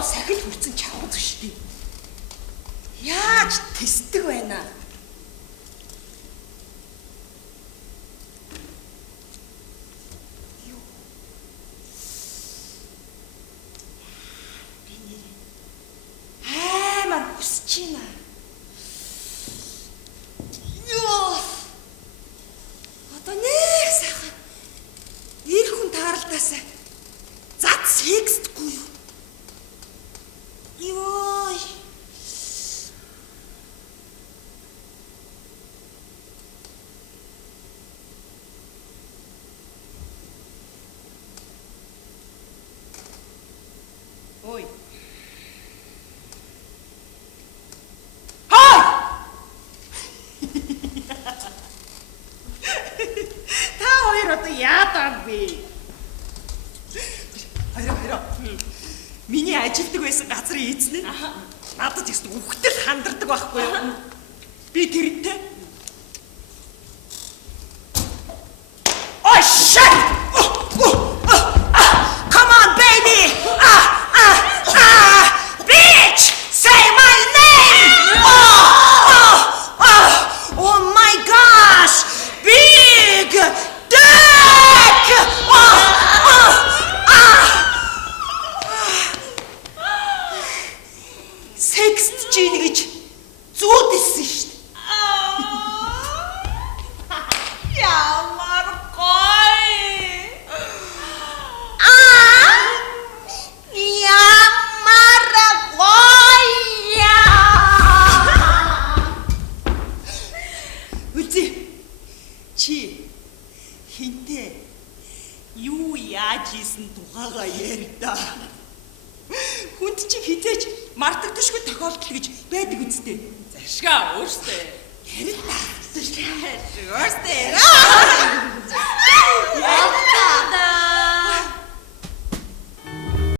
одоо сахил хүрсэн чавд шүү дээ. Яаж тэсдэг байна? Юу? Би нэр амар хүсэж байна. Ёо! Одоо нэг сайхан ир хүн тааралдаас зад секстгүй юу? Ёо! Ой. Хай! Та хоёр одоо яадаг бэ? Хараа. Миний ажилтдаг байсан газрын эзэн нь надад ихсэн үхтэл хандардаг байхгүй юу? Би тэрнтэй. Oh shit! Come on baby! Bitch! Say my name! Oh my gosh! Big dick! Секст чинь гэж зүүдэлсэн шүү дээ. Ямар гоё! Ямар гоё! Үлзий чи хинтээ юу яаж ийсэн тухайгаа ярьда. Хүнд чи хизээч мартагдашгүй тохиолдол гэж байдаг үстэй. Зашгаа өөртөө. Ярил та. Өөртөө.